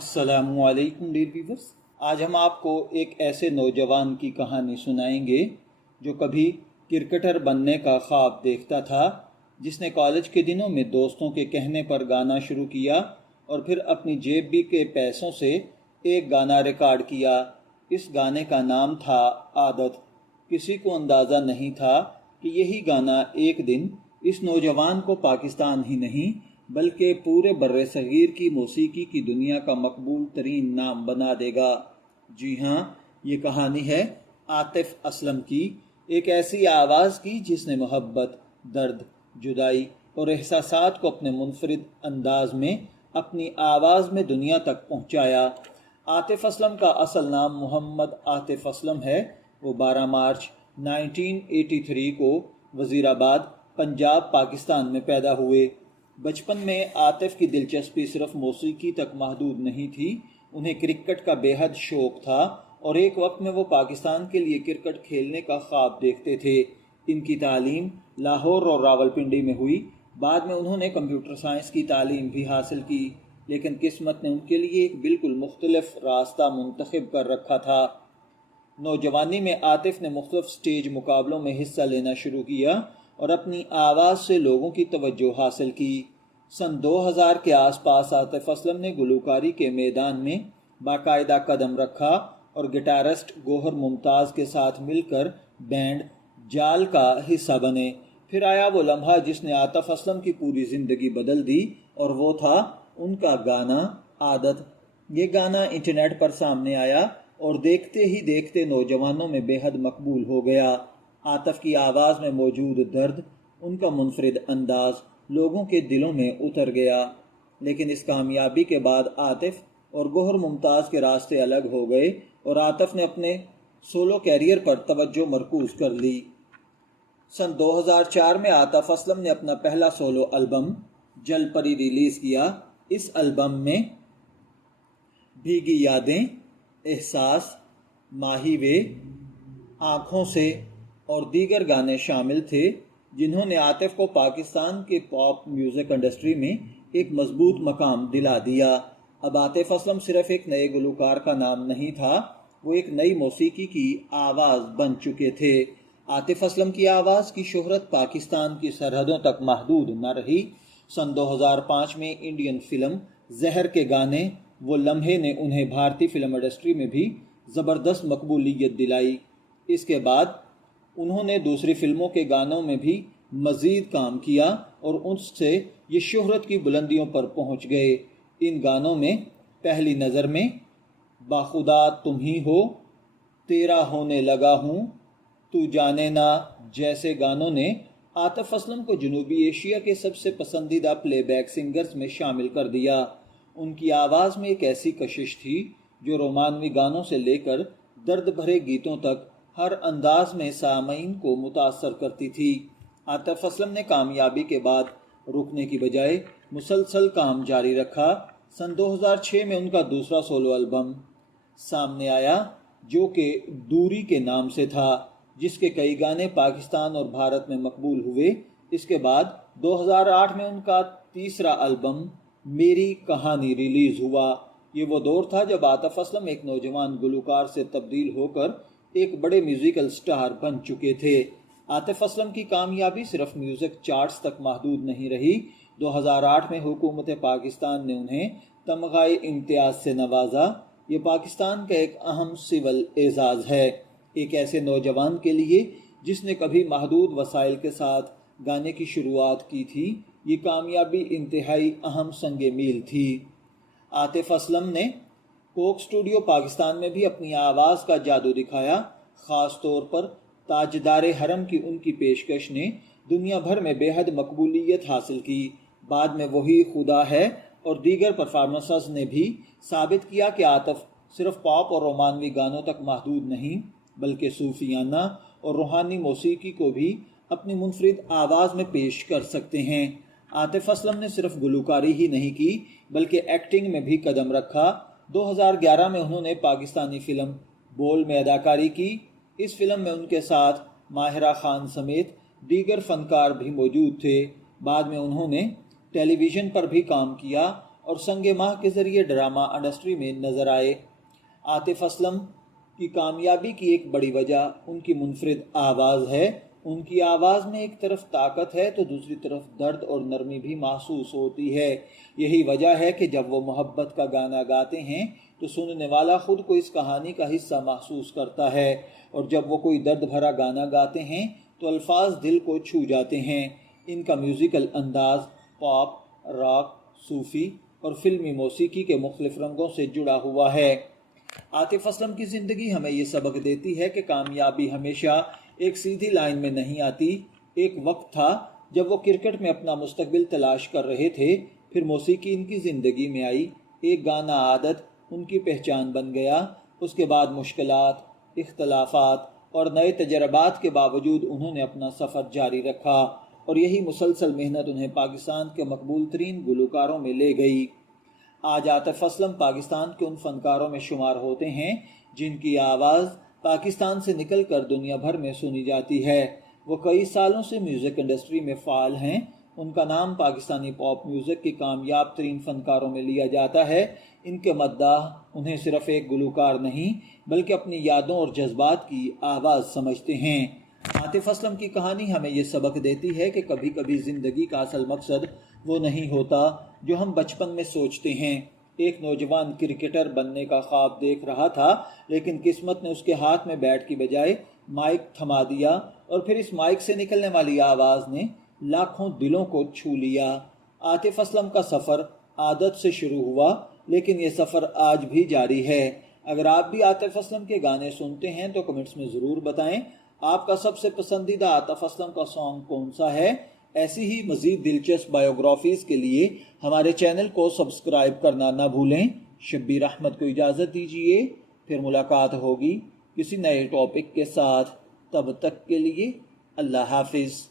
السلام علیکم dear viewers, آج ہم آپ کو ایک ایسے نوجوان کی کہانی سنائیں گے جو کبھی کرکٹر بننے کا خواب دیکھتا تھا، جس نے کالج کے دنوں میں دوستوں کے کہنے پر گانا شروع کیا اور پھر اپنی جیب بھی کے پیسوں سے ایک گانا ریکارڈ کیا۔ اس گانے کا نام تھا عادت۔ کسی کو اندازہ نہیں تھا کہ یہی گانا ایک دن اس نوجوان کو پاکستان ہی نہیں بلکہ پورے بر صغیر کی موسیقی کی دنیا کا مقبول ترین نام بنا دے گا۔ جی ہاں، یہ کہانی ہے عاطف اسلم کی، ایک ایسی آواز کی جس نے محبت، درد، جدائی اور احساسات کو اپنے منفرد انداز میں اپنی آواز میں دنیا تک پہنچایا۔ عاطف اسلم کا اصل نام محمد عاطف اسلم ہے۔ وہ 12 مارچ 1983 کو وزیر آباد، پنجاب، پاکستان میں پیدا ہوئے۔ بچپن میں عاطف کی دلچسپی صرف موسیقی تک محدود نہیں تھی، انہیں کرکٹ کا بے حد شوق تھا اور ایک وقت میں وہ پاکستان کے لیے کرکٹ کھیلنے کا خواب دیکھتے تھے۔ ان کی تعلیم لاہور اور راولپنڈی میں ہوئی۔ بعد میں انہوں نے کمپیوٹر سائنس کی تعلیم بھی حاصل کی، لیکن قسمت نے ان کے لیے ایک بالکل مختلف راستہ منتخب کر رکھا تھا۔ نوجوانی میں عاطف نے مختلف سٹیج مقابلوں میں حصہ لینا شروع کیا اور اپنی آواز سے لوگوں کی توجہ حاصل کی۔ سن 2000 کے آس پاس عاطف اسلم نے گلوکاری کے میدان میں باقاعدہ قدم رکھا اور گٹارسٹ گوہر ممتاز کے ساتھ مل کر بینڈ جال کا حصہ بنے۔ پھر آیا وہ لمحہ جس نے عاطف اسلم کی پوری زندگی بدل دی اور وہ تھا ان کا گانا عادت۔ یہ گانا انٹرنیٹ پر سامنے آیا اور دیکھتے ہی دیکھتے نوجوانوں میں بے حد مقبول ہو گیا۔ عاطف کی آواز میں موجود درد، ان کا منفرد انداز لوگوں کے دلوں میں اتر گیا۔ لیکن اس کامیابی کے بعد عاطف اور گوہر ممتاز کے راستے الگ ہو گئے اور عاطف نے اپنے سولو کیریئر پر توجہ مرکوز کر لی۔ سن 2004 میں عاطف اسلم نے اپنا پہلا سولو البم جل پری ریلیز کیا۔ اس البم میں بھیگی یادیں، احساس، ماہی وے، آنکھوں سے اور دیگر گانے شامل تھے جنہوں نے عاطف کو پاکستان کے پاپ میوزک انڈسٹری میں ایک مضبوط مقام دلا دیا۔ اب عاطف اسلم صرف ایک نئے گلوکار کا نام نہیں تھا، وہ ایک نئی موسیقی کی آواز بن چکے تھے۔ عاطف اسلم کی آواز کی شہرت پاکستان کی سرحدوں تک محدود نہ رہی۔ سن 2005 میں انڈین فلم زہر کے گانے وہ لمحے نے انہیں بھارتی فلم انڈسٹری میں بھی زبردست مقبولیت دلائی۔ اس کے بعد انہوں نے دوسری فلموں کے گانوں میں بھی مزید کام کیا اور ان سے یہ شہرت کی بلندیوں پر پہنچ گئے۔ ان گانوں میں پہلی نظر میں، باخدا تم ہی ہو، تیرا ہونے لگا ہوں، تو جانے نہ جیسے گانوں نے عاطف اسلم کو جنوبی ایشیا کے سب سے پسندیدہ پلے بیک سنگرز میں شامل کر دیا۔ ان کی آواز میں ایک ایسی کشش تھی جو رومانوی گانوں سے لے کر درد بھرے گیتوں تک ہر انداز میں سامعین کو متاثر کرتی تھی۔ عاطف اسلم نے کامیابی کے بعد رکنے کی بجائے مسلسل کام جاری رکھا۔ سن 2006 میں ان کا دوسرا سولو البم سامنے آیا جو کہ دوری کے نام سے تھا، جس کے کئی گانے پاکستان اور بھارت میں مقبول ہوئے۔ اس کے بعد 2008 میں ان کا تیسرا البم میری کہانی ریلیز ہوا۔ یہ وہ دور تھا جب عاطف اسلم ایک نوجوان گلوکار سے تبدیل ہو کر ایک بڑے میوزیکل سٹار بن چکے تھے۔ عاطف اسلم کی کامیابی صرف میوزک چارٹس تک محدود نہیں رہی۔ 2008 میں حکومت پاکستان نے انہیں تمغہ امتیاز سے نوازا۔ یہ پاکستان کا ایک اہم سول اعزاز ہے۔ ایک ایسے نوجوان کے لیے جس نے کبھی محدود وسائل کے ساتھ گانے کی شروعات کی تھی، یہ کامیابی انتہائی اہم سنگ میل تھی۔ عاطف اسلم نے کوک اسٹوڈیو پاکستان میں بھی اپنی آواز کا جادو دکھایا۔ خاص طور پر تاجدار حرم کی ان کی پیشکش نے دنیا بھر میں بے حد مقبولیت حاصل کی۔ بعد میں وہی خدا ہے اور دیگر پرفارمنسز نے بھی ثابت کیا کہ عاطف صرف پاپ اور رومانوی گانوں تک محدود نہیں بلکہ صوفیانہ اور روحانی موسیقی کو بھی اپنی منفرد آواز میں پیش کر سکتے ہیں۔ عاطف اسلم نے صرف گلوکاری ہی نہیں کی بلکہ ایکٹنگ میں بھی قدم رکھا۔ 2011 میں انہوں نے پاکستانی فلم بول میں اداکاری کی۔ اس فلم میں ان کے ساتھ ماہرہ خان سمیت دیگر فنکار بھی موجود تھے۔ بعد میں انہوں نے ٹیلی ویژن پر بھی کام کیا اور سنگ ماہ کے ذریعے ڈرامہ انڈسٹری میں نظر آئے۔ عاطف اسلم کی کامیابی کی ایک بڑی وجہ ان کی منفرد آواز ہے۔ ان کی آواز میں ایک طرف طاقت ہے تو دوسری طرف درد اور نرمی بھی محسوس ہوتی ہے۔ یہی وجہ ہے کہ جب وہ محبت کا گانا گاتے ہیں تو سننے والا خود کو اس کہانی کا حصہ محسوس کرتا ہے، اور جب وہ کوئی درد بھرا گانا گاتے ہیں تو الفاظ دل کو چھو جاتے ہیں۔ ان کا میوزیکل انداز پاپ، راک، صوفی اور فلمی موسیقی کے مختلف رنگوں سے جڑا ہوا ہے۔ عاطف اسلم کی زندگی ہمیں یہ سبق دیتی ہے کہ کامیابی ہمیشہ ایک سیدھی لائن میں نہیں آتی۔ ایک وقت تھا جب وہ کرکٹ میں اپنا مستقبل تلاش کر رہے تھے، پھر موسیقی ان کی زندگی میں آئی، ایک گانا عادت ان کی پہچان بن گیا۔ اس کے بعد مشکلات، اختلافات اور نئے تجربات کے باوجود انہوں نے اپنا سفر جاری رکھا، اور یہی مسلسل محنت انہیں پاکستان کے مقبول ترین گلوکاروں میں لے گئی۔ آج عاطف اسلم پاکستان کے ان فنکاروں میں شمار ہوتے ہیں جن کی آواز پاکستان سے نکل کر دنیا بھر میں سنی جاتی ہے۔ وہ کئی سالوں سے میوزک انڈسٹری میں فعال ہیں۔ ان کا نام پاکستانی پاپ میوزک کے کامیاب ترین فنکاروں میں لیا جاتا ہے۔ ان کے مداح انہیں صرف ایک گلوکار نہیں بلکہ اپنی یادوں اور جذبات کی آواز سمجھتے ہیں۔ عاطف اسلم کی کہانی ہمیں یہ سبق دیتی ہے کہ کبھی کبھی زندگی کا اصل مقصد وہ نہیں ہوتا جو ہم بچپن میں سوچتے ہیں۔ ایک نوجوان کرکٹر بننے کا خواب دیکھ رہا تھا، لیکن قسمت نے اس کے ہاتھ میں بیٹ کی بجائے مائک تھما دیا، اور پھر اس مائک سے نکلنے والی آواز نے لاکھوں دلوں کو چھو لیا۔ عاطف اسلم کا سفر عادت سے شروع ہوا، لیکن یہ سفر آج بھی جاری ہے۔ اگر آپ بھی عاطف اسلم کے گانے سنتے ہیں تو کمنٹس میں ضرور بتائیں آپ کا سب سے پسندیدہ عاطف اسلم کا سانگ کون سا ہے۔ ایسی ہی مزید دلچسپ بایوگرافیز کے لیے ہمارے چینل کو سبسکرائب کرنا نہ بھولیں۔ شبیر احمد کو اجازت دیجیے، پھر ملاقات ہوگی کسی نئے ٹاپک کے ساتھ۔ تب تک کے لیے اللہ حافظ۔